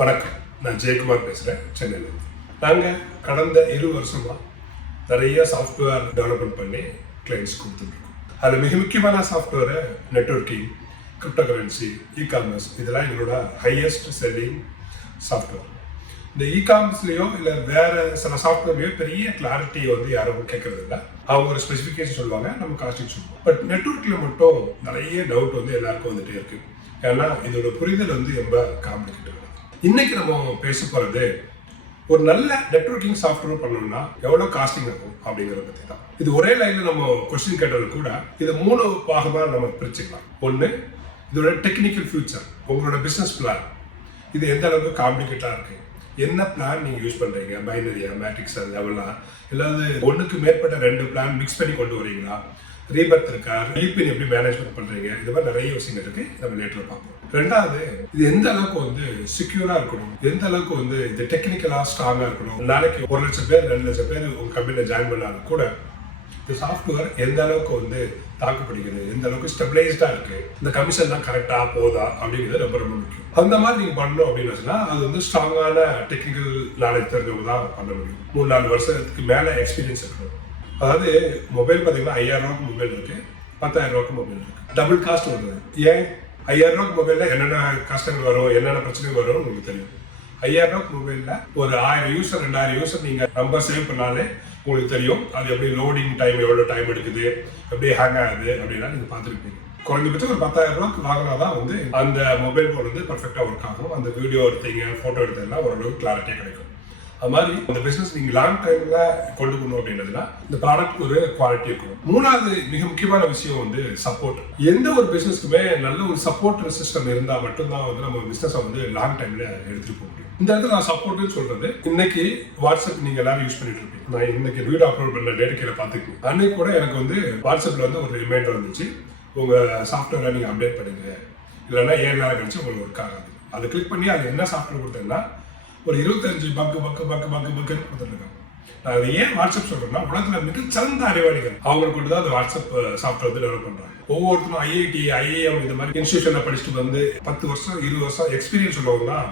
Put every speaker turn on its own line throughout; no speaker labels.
வணக்கம். நான் ஜெயக்குமார் பேசுகிறேன் சென்னையிலேருந்து நாங்கள் கடந்த இரு வருஷமாக நிறைய சாஃப்ட்வேர் டெவலப்மெண்ட் பண்ணி கிளைண்ட்ஸ் கொடுத்துட்ருக்கோம். அதில் மிக முக்கியமான சாஃப்ட்வேரை networking crypto currency e commerce இதெல்லாம் எங்களோட ஹையஸ்ட் செல்லிங் சாஃப்ட்வேர் இந்த இ காமர்ஸ்லேயோ இல்லை வேற சில சாஃப்ட்வேர்லையோ பெரிய கிளாரிட்டி வந்து யாரும் கேட்கறது இல்லை. அவங்க ஒரு ஸ்பெசிஃபிகேஷன் சொல்லுவாங்க நம்ம காஸ்டிங் சொல்லுவோம். பட் நெட்ஒர்க்கில் மட்டும் நிறைய டவுட் வந்து எல்லாருக்கும் வந்துகிட்டே இருக்குது ஏன்னா இதோட புரிதல் வந்து ரொம்ப காம்ப்ளிகேட்டட் இன்னைக்கு நம்ம பேச போகிறது ஒரு நல்ல நெட்வொர்க்கிங் சாஃப்ட்வேர் பண்ணணும்னா எவ்வளோ காஸ்டிங் இருக்கும் அப்படிங்கிறத பற்றி தான். இது ஒரே லைனில் நம்ம கொஸ்டின் கேட்டது கூட இது மூணு பாகமாக நம்ம பிரிச்சுக்கலாம். ஒன்று இதோட டெக்னிக்கல் ஃபியூச்சர் உங்களோட பிஸ்னஸ் பிளான் இது எந்த அளவுக்கு காம்ப்ளிகேட்டாக இருக்குது என்ன பிளான் நீங்கள் யூஸ் பண்ணுறீங்க பைனரியா மேட்ரிக்ஸ் லெவலா இல்லாது ஒன்றுக்கு மேற்பட்ட ரெண்டு பிளான் மிக்ஸ் பண்ணி கொண்டு வரீங்களா ரீபர்த் இருக்கா? ரீபின் எப்படி மேனேஜ்மெண்ட் பண்ணுறீங்க இது மாதிரி நிறைய விஷயங்கள் இருக்குது நம்ம லேட்டர் பார்ப்போம். ரெண்டாவது இது எந்த அளவுக்கு வந்து செக்யூரா இருக்கணும்? எந்த அளவுக்கு வந்து இது டெக்னிக்கலா ஸ்ட்ராங்கா இருக்கணும்? நாளைக்கு ஒரு லட்சம் பேர் ரெண்டு லட்சம் பேர் உங்க கம்பெனியில் ஜாயின் பண்ணாலும் கூட இந்த சாஃப்ட்வேர் எந்த அளவுக்கு வந்து தாக்கு எந்த அளவுக்கு ஸ்டெபிளைஸ்டா இருக்கு? இந்த கமிஷன் தான் கரெக்டா போதா? அப்படிங்கிறது ரொம்ப ரொம்ப முக்கியம். அந்த மாதிரி நீங்க பண்ணணும் அப்படின்னு வச்சுன்னா அது வந்து ஸ்ட்ராங்கான டெக்னிக்கல் நாலேஜ் தெரிஞ்சவங்க தான் பண்ண முடியும். மூணு நாலு வருஷத்துக்கு மேல எக்ஸ்பீரியன்ஸ் இருக்கணும். அதாவது மொபைல் பார்த்தீங்கன்னா ஐயாயிரம் ரூபாய்க்கு மொபைல் இருக்கு பத்தாயிரம் ரூபாய்க்கு மொபைல் இருக்கு. டபுள் காஸ்ட் வருது. ஏன்? ஐயாயிரம் ரூபாய்க்கு மொபைல்ல என்னென்ன கஷ்டங்கள் வரும் என்னென்ன பிரச்சனைகள் வரும் உங்களுக்கு தெரியும். ஐயாயிரம் ரூபாய்க்கு மொபைல்ல ஒரு ஆயிரம் யூசர் ரெண்டாயிரம் யூசர் நீங்க நம்பர் சேவ் பண்ணாலே உங்களுக்கு தெரியும். அது எப்படி லோடிங் டைம் எவ்வளோ டைம் எடுக்குது எப்படி ஹேங் ஆகுது அப்படின்னா நீங்க பார்த்துருப்பீங்க. குறைஞ்சபட்சம் ஒரு பத்தாயிரம் ரூபாய்க்கு வாங்கினா தான் வந்து அந்த மொபைல் ஃபோன் வந்து பர்ஃபெக்டாக ஒர்க் ஆகும். அந்த வீடியோ எடுத்தீங்க ஃபோட்டோ எடுத்தீங்கன்னா ஓரளவுக்கு கிளாரிட்டியாக கிடைக்கும். அது மாதிரி அந்த பிசினஸ் நீங்க லாங் டைம்ல கொண்டு போகணும் அப்படின்றதுனா இந்த ப்ராடக்ட் ஒரு குவாலிட்டி இருக்கணும். மூணாவது மிக முக்கியமான விஷயம் வந்து சப்போர்ட் எந்த ஒரு பிசினஸ்க்குமே நல்ல ஒரு சப்போர்ட் சிஸ்டம் இருந்தா மட்டும்தான் வந்து நம்ம பிசினஸ் வந்து லாங் டைம்ல எடுத்துட்டு போக முடியும். இந்த இடத்துல நான் சப்போர்ட்னு சொல்றது இன்னைக்கு வாட்ஸ்அப் நீங்க எல்லாரும் யூஸ் பண்ணிட்டு இருப்பீங்க. நான் இன்னைக்கு வீடியோ அப்லோட் பண்ண டேட்டுக்கிற பாத்துக்கணும் அன்னைக்கு கூட எனக்கு வந்து வாட்ஸ்அப்ல வந்து ஒரு ரிமைண்டர் வந்துச்சு. உங்க சாஃப்ட்வேரை நீங்க அப்டேட் பண்ணுங்க. இல்லைன்னா ஏழு நேரம் கழிச்சு உங்களுக்கு ஒர்க் ஆகாது. அதை கிளிக் பண்ணி அது என்ன சாஃப்ட்வேர் கொடுத்தீங்கன்னா ஒரு இருபத்தஞ்சு பக்கு பக்கு பக்கு பக்கு பக்குன்னு கொடுத்துருக்காங்க நான் அதை ஏன் வாட்ஸ்அப் சொல்றேன்னா உலகத்துல மிகச்சிறந்த அறிவாளிகள். அவங்க கொண்டு தான் அந்த வாட்ஸ்அப் சாஃப்ட்வேர் வந்து டெவலப் பண்றாங்க. ஒவ்வொருத்தரும் ஐஐடி ஐஏஎம் இந்த மாதிரி இன்ஸ்டியூஷன்ல படிச்சுட்டு வந்து பத்து வருஷம் இருபது வருஷம் எக்ஸ்பீரியன்ஸ் உள்ளவங்க தான்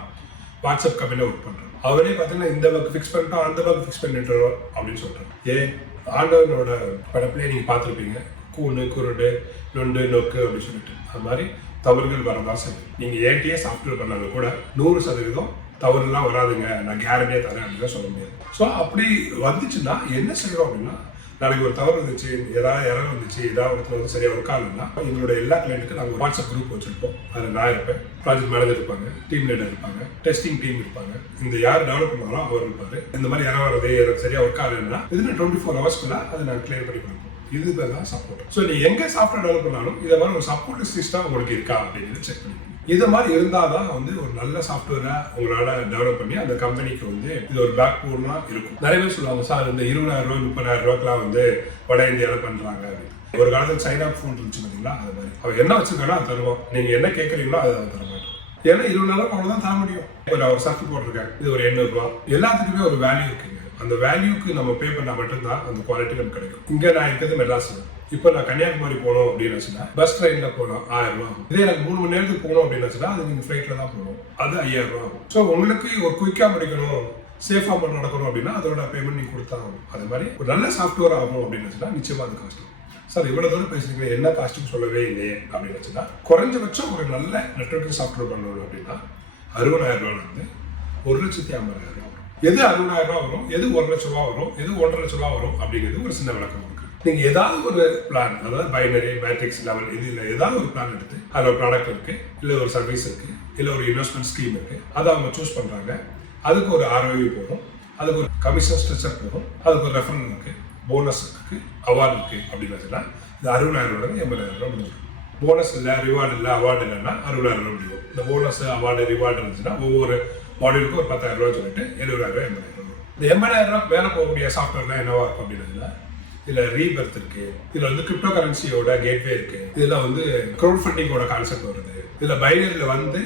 வாட்ஸ்அப் கம்பெனியில் ஒர்க் பண்றாங்க. அவரே பார்த்தீங்கன்னா இந்த பக் ஃபிக்ஸ் பண்ணிட்டோம் அந்த பக் ஃபிக்ஸ் பண்ணிட்டு அப்படின்னு சொல்றாங்க. ஏன்? ஆண்டவனோட படப்பிலே நீங்க பார்த்துருப்பீங்க. கூணு குருடு நொண்டு நொக்கு அப்படின்னு சொல்லிட்டு. அது மாதிரி தவறுகள் வரதான் செய்யும் நீங்க ஏடிஏ சாஃப்ட்வேர் பண்ணாலும் கூட நூறு சதவீதம் தவறுலாம் வராதுங்க. நான் கேரண்டியாக தரேன் அப்படின்னு சொல்ல முடியாது. ஸோ அப்படி வந்துச்சுன்னா என்ன செய்யறோம் அப்படின்னா நாளைக்கு ஒரு தவறு வந்துச்சு ஏதாவது இறங்க வந்துச்சு ஏதாவது ஒருத்தர் வந்து சரியாக ஒர்க் ஆகலைன்னா எங்களோட எல்லா கிளைண்ட்டுக்கும் நாங்கள் வாட்ஸ்அப் குரூப் வச்சுருப்போம். அதில் நான் இருப்பேன் ப்ராஜெக்ட் மேனேஜர் இருப்பாங்க டீம் லீடர் இருப்பாங்க டெஸ்டிங் டீம் இருப்பாங்க. இந்த யார் டெவலப் பண்ணாலும் அவர் இருப்பார். இந்த மாதிரி இறங்க வரது எனக்கு சரியாக ஒர்க் ஆகலைன்னா இதுன்னு டுவெண்ட்டி ஃபோர் ஹவர்ஸ்க்குள்ள அதை நாங்கள் கிளியர் பண்ணி கொடுப்போம். இதுதான் சப்போர்ட் ஸோ நீ எங்கே சாஃப்ட்வேர் டெவலப் பண்ணாலும் இதை மாதிரி ஒரு சப்போர்ட் சிஸ்டம் உங்களுக்கு இருக்கா அப்படின்னு செக் பண்ணி இது மாதிரி இருந்தால் தான் வந்து ஒரு நல்ல சாஃப்ட்வேரை உங்களால் டெவலப் பண்ணி அந்த கம்பெனிக்கு வந்து இது ஒரு பேக் போர்னாக இருக்கும். நிறைய பேர் சொல்லுவாங்க சார் இந்த இருபதாயிரம் ரூபாய் முப்பதாயிரம் ரூபாய்க்குலாம் வந்து வட இந்தியாவில் பண்ணுறாங்க அப்படின்னு. ஒரு காலத்தில் சைனா ஃபோன் இருந்துச்சு பார்த்தீங்களா அது மாதிரி. அவர் என்ன வச்சிருக்கானோ அது தருவோம். நீங்கள் என்ன கேட்குறீங்களோ அதை அவன் தர மாட்டோம். ஏன்னா இருபதாயிரம் அவ்வளோதான் தர முடியும். இப்போ நான் ஒரு சர்க்கு போட்டிருக்கேன் இது ஒரு எண்ணூறு ரூபா எல்லாத்துக்குமே ஒரு வேல்யூ இருக்குங்க. அந்த வேல்யூக்கு நம்ம பே பண்ணால் மட்டும்தான் அந்த குவாலிட்டி நமக்கு கிடைக்கும். இங்கே நான் இருக்கிறது மெட்ராஸ் இப்போ நான் கன்னியாகுமரி போகணும் அப்படின்னு வச்சுன்னா பஸ் ட்ரெயினில் போகலாம் ஆயிரம் ரூபா ஆகும். இதே எனக்கு மூணு மணி நேரத்துக்கு போகணும் அப்படின்னு வச்சுன்னா அது நீங்கள் ஃப்ளைட்டில் தான் போகணும். அது ஐயாயிரம் ரூபா ஆகும். ஸோ உங்களுக்கு ஒரு குயிக்காக முடிக்கணும் சேஃபாக பண்ண நடக்கணும் அப்படின்னா அதோட பேமெண்ட் நீங்கள் கொடுத்தா ஆகும் அது மாதிரி ஒரு நல்ல சாஃப்ட்வேர் ஆகும் அப்படின்னு வச்சுன்னா நிச்சயமாக அது கஷ்டம் சார் இவ்வளோ தூரம் பேசுறீங்க என்ன காஸ்ட்னு சொல்லவே இல்லையே அப்படின்னு வச்சுன்னா குறைஞ்சபட்சம் ஒரு நல்ல நெட்ஒர்க்கிங் சாஃப்ட்வேர் பண்ணணும் அப்படின்னா அறுபதாயிரம் ரூபாயிலிருந்து ஒரு லட்சத்தி ஐம்பதாயிரம் ரூபா எது அறுபதாயிரம் ரூபா வரும்? எது ஒரு லட்ச ரூபா வரும்? எது ஒன்றரை லட்ச ரூபா வரும்? அப்படிங்கிறது ஒரு சின்ன விளக்கம் இருக்கு நீங்க ஏதாவது ஒரு பிளான் அதாவது பைனரி மேட்ரிக்ஸ் லெவல் இது இல்லை ஏதாவது ஒரு பிளான் எடுத்து அதில் ஒரு ப்ராடக்ட் இருக்கு இல்லை ஒரு சர்வீஸ் இருக்கு இல்லை ஒரு இன்வெஸ்ட்மெண்ட் ஸ்கீம் இருக்கு அதை அவங்க சூஸ் பண்றாங்க. அதுக்கு ஒரு ஆர்ஓவி போகும். அதுக்கு ஒரு கமிஷன் ஸ்ட்ரக்சர் போகும். அதுக்கு ஒரு ரெஃபரன் இருக்கு. போனஸ் இருக்கு. அவார்டு இருக்கு அப்படின்னு வச்சுன்னா இது அறுபதாயிரம் ரூபாய் எண்பதாயிரம் ரூபாய் முடிஞ்சிடும் போனஸ் இல்லை ரிவார்டு இல்லை அவார்டு இல்லைன்னா அறுபதாயிரம் ரூபாய் முடியும். இந்த போனஸ் அவார்டு ரிவார்டு இருந்துச்சுன்னா ஒவ்வொரு மாடியூலுக்கு ஒரு பத்தாயிரம் ரூபாய் சொல்லிட்டு எழுபதாயிரம் எண்பதாயிரம் ரூபா இந்த எண்பதாயிரம் ரூபா மேலே போகக்கூடிய சாஃப்ட்வேர்லாம் என்னவா இருக்கும் அப்படின்றதுல இதுல ரீபர்த் இருக்கு இதுல வந்து கிரிப்டோ கரன்சியோட கேட்வே இருக்கு இதுல வந்து க்ரௌட் ஃபண்டிங்கோட கான்செப்ட் வருது. இதுல பைனரியில வந்து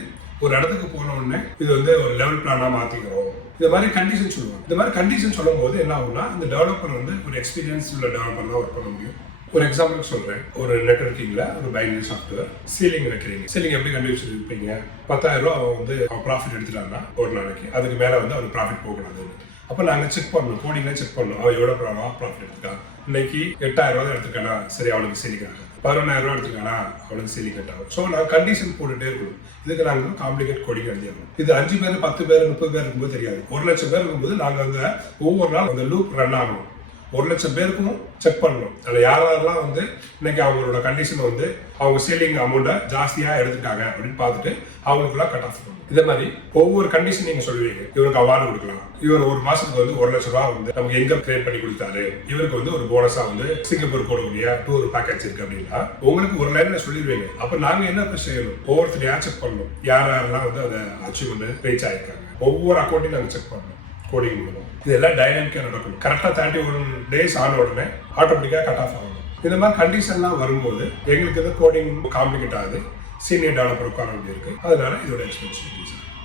ஒரு இடத்துக்கு போன உடனே இது வந்து ஒரு லெவல் பிளானா மாத்திக்கிறோம். இந்த மாதிரி கண்டிஷன் சொல்லுவாங்க. இந்த மாதிரி கண்டிஷன் சொல்லும் போது என்ன ஆகும்னா இந்த டெவலப்பர் வந்து ஒரு எக்ஸ்பீரியன்ஸ் உள்ள டெவலப்பர் தான் ஒர்க் பண்ண முடியும். ஒரு எக்ஸாம்பிளுக்கு சொல்றேன். ஒரு நெட்வொர்க்கிங்ல ஒரு பைனரி சாஃப்ட்வேர் சீலிங் வைக்கிறீங்க. சீலிங் எப்படி கண்டுபிடிச்சிருப்பீங்க? பத்தாயிரம் ரூபா அவன் வந்து அவன் ப்ராஃபிட் எடுத்துட்டான்னா ஒரு நாளைக்கு. அதுக்கு மேல வந்து அவனுக்கு ப்ராஃபிட் போகக்கூடாதுன்னு. அப்போ நாங்கள் செக் பண்ணோம். கோடிங்ல செக் பண்ணோம். அவன் எவ்வளோ ப்ராஃபிட் எடுத்துக்கான் இன்னைக்கு எட்டாயிரம் ரூபா தான் எடுத்துக்கானா சரி அவனுக்கு சீலிங் ஆகும் பதினொன்றாயிரம் ரூபா எடுத்துக்கானா அவனுக்கு சீலிங் கட் ஆகும் ஸோ நாங்கள் கண்டிஷன் போட்டுட்டே இருக்கணும். இதுக்கு நாங்கள் காம்ப்ளிகேட் கோடிங் எழுதியாகணும் இது அஞ்சு பேர் பத்து பேர் முப்பது பேர் இருக்கும்போது தெரியாது. ஒரு லட்சம் பேர் இருக்கும்போது நாங்கள் அந்த ஒவ்வொரு நாள் அந்த லூப் ரன் ஆகணும். ஒரு லட்சம் பேருக்கும் செக் பண்ணணும். அதில் யார் யாரெல்லாம் வந்து இன்னைக்கு அவங்களோட கண்டிஷன் வந்து அவங்க சீலிங் அமௌண்ட்டை ஜாஸ்தியாக எடுத்துட்டாங்க அப்படின்னு பார்த்துட்டு அவங்களுக்குலாம் கட் ஆஃப் பண்ணணும். இதே மாதிரி ஒவ்வொரு கண்டிஷன் நீங்கள் சொல்லுவீங்க. இவருக்கு அவார்டு கொடுக்கலாம். இவர் ஒரு மாசத்துக்கு வந்து ஒரு லட்சம் ரூபா வந்து நமக்கு எங்க கிரியேட் பண்ணி கொடுத்தாரு? இவருக்கு வந்து ஒரு போனஸா வந்து சிங்கப்பூர் போடக்கூடிய டூர் பேக்கேஜ் இருக்கு அப்படின்னா உங்களுக்கு ஒரு லைன்ல சொல்லிடுவீங்க. அப்ப நாங்க என்ன இப்ப செய்யணும்? ஒவ்வொருத்தரையா செக் பண்ணணும். யார் யாரெல்லாம் வந்து அதை அச்சீவ்மெண்ட் ரீச் ஆயிருக்காங்க? ஒவ்வொரு அக்கௌண்ட்டையும் நாங்கள் செக் பண்ணணும். கோடிங் மூலமா. இதெல்லாம் டைனாமிக்காக நடக்கணும் கரெக்டாக தேர்ட்டி ஒன் டேஸ் ஆன உடனே ஆட்டோமேட்டிக்காக கட் ஆஃப் ஆகணும் இந்த மாதிரி கண்டிஷன்லாம் வரும்போது எங்களுக்கு வந்து கோடிங் காம்ப்ளிகேட் ஆகுது. சீனியர் டெவலப்பர் உட்கார வேண்டியிருக்கு. அதனால இதோட எக்ஸ்பென்ஸ்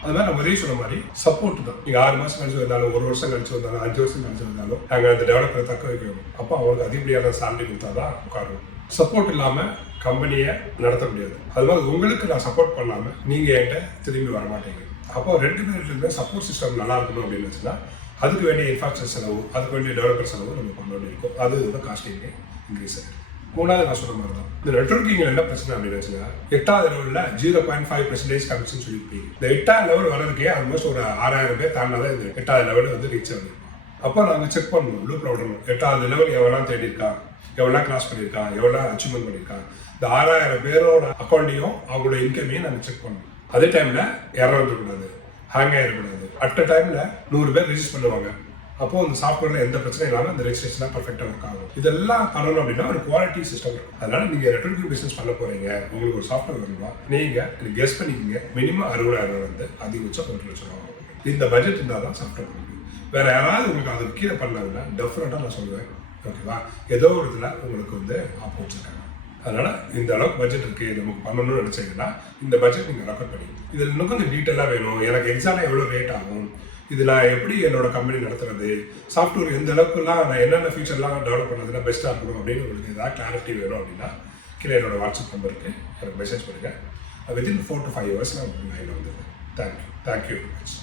அது மாதிரி நம்ம முதலே சொன்ன மாதிரி சப்போர்ட் தான். நீங்கள் ஆறு மாதம் கழிச்சு வந்தாலும் ஒரு வருஷம் கழிச்சு வந்தாலும் அஞ்சு வருஷம் கழிச்சு வந்தாலும் நாங்கள் அந்த டெவலப்பரை தக்க வைக்கணும். அப்போ அவங்களுக்கு அதிகப்படியான சேலரி கொடுத்தா தான் உட்காரும் சப்போர்ட் இல்லாமல் கம்பெனியை நடத்த முடியாது. அது மாதிரி உங்களுக்கு நான் சப்போர்ட் பண்ணாமல் நீங்கள் என்கிட்ட திரும்பி வர மாட்டீங்க அப்போ ரெண்டு பேர்ல சப்போர்ட் சிஸ்டம் நல்லா இருக்கணும் அப்படின்னு வச்சுன்னா அதுக்கு வேண்டிய இன்ஃப்ராஸ்ட்ரக்சர் செலவு அதுக்கு வேண்டிய டெவலப்பர் செலவு நம்ம பண்ண வேண்டியிருக்கும் அது வந்து காஸ்டிங் இன்க்ரீஸ் ஆகிடும் மூணாவது நான் சொன்ன மாதிரி தான் இந்த நெட்ஒர்க்கிங் என்ன பிரச்சனை அப்படின்னு வச்சுன்னா எட்டாவது லெவலில் zero point five percentage commission சொல்லியிருப்பீங்க. இந்த எட்டாவது லெவல் வரதுக்கே ஆல்மோஸ்ட் ஒரு ஆறாயிரம் பேர் தாண்டினா இந்த எட்டாவது லெவல் வந்து ரீச் ஆகிருப்பான் அப்போ நாங்கள் செக் பண்ணணும் லூப்பில் விடணும் எட்டாவது லெவல் எவ்வளோ தேடி எவ்வளோ கிராஸ் பண்ணியிருக்கான் எவ்வளோ அச்சீவ்மெண்ட் பண்ணியிருக்கான் இந்த ஆறாயிரம் பேரோட அக்கௌண்ட்டையும் அவங்களோட இன்கமையும் நாங்கள் செக் பண்ணணும் அதே டைமில் எரர் இருக்கக்கூடாது. ஹேங் ஆகிடக்கூடாது அட் அ டைமில் நூறு பேர் ரிஜிஸ்டர் பண்ணுவாங்க. அப்போ அந்த சாஃப்ட்வேரில் எந்த பிரச்சனையும் இல்லாமல் அந்த ரெஜிஸ்ட்ரேஷன் பர்ஃபெக்டாக ஒர்க் ஆகும். இதெல்லாம் பண்ணணும் அப்படின்னா ஒரு குவாலிட்டி சிஸ்டம் இருக்கும் நீங்கள் நீங்க நெட்ஒர்க்கிங் பண்ண போகிறீங்க உங்களுக்கு ஒரு சாஃப்ட்வேர் வேணுமா நீங்கள் கெஸ் பண்ணிக்கங்க. மினிமம் அறுபதாயிரம் வந்து அதிகபட்சம் ஒரு லட்சம் ரூபா இந்த பட்ஜெட் இருந்தால் தான் சாஃப்ட்வேர் பண்ண முடியும் யாராவது உங்களுக்கு அதுக்கு கீழே பண்ணாங்கன்னா டெஃபினட்டாக நான் சொல்லுவேன். ஓகேவா ஏதோ ஒரு இதில் உங்களுக்கு வந்து ஆப் வச்சிருக்காங்க அதனால் இந்த அளவுக்கு பட்ஜெட் இருக்குது நமக்கு பண்ணணும்னு நினச்சிங்கன்னா இந்த பட்ஜெட் நீங்கள் ரெக்கார்ட் பண்ணி இதில் இன்னும் கொஞ்சம் டீட்டெயிலாக வேணும். எனக்கு எக்ஸாம் எவ்வளோ ரேட் ஆகும்? இதில் நான் எப்படி என்னோட கம்பெனி நடத்துறது? சாஃப்ட்வேர் எந்த அளவுக்குலாம் நான் என்னென்ன ஃபீச்சர்லாம் டெவலப் பண்ணதுல பெஸ்ட்டாக இருக்கணும் அப்படின்னு உங்களுக்கு ஏதாவது கிளாரிட்டி வேணும் அப்படின்னா கீழே என்னோட வாட்ஸ்அப் நம்பருக்கு எனக்கு மெசேஜ் பண்ணுங்கள் within four to five hours நான் உங்களுக்கு லைனில் வந்துடுறேன். Thank you thank you very much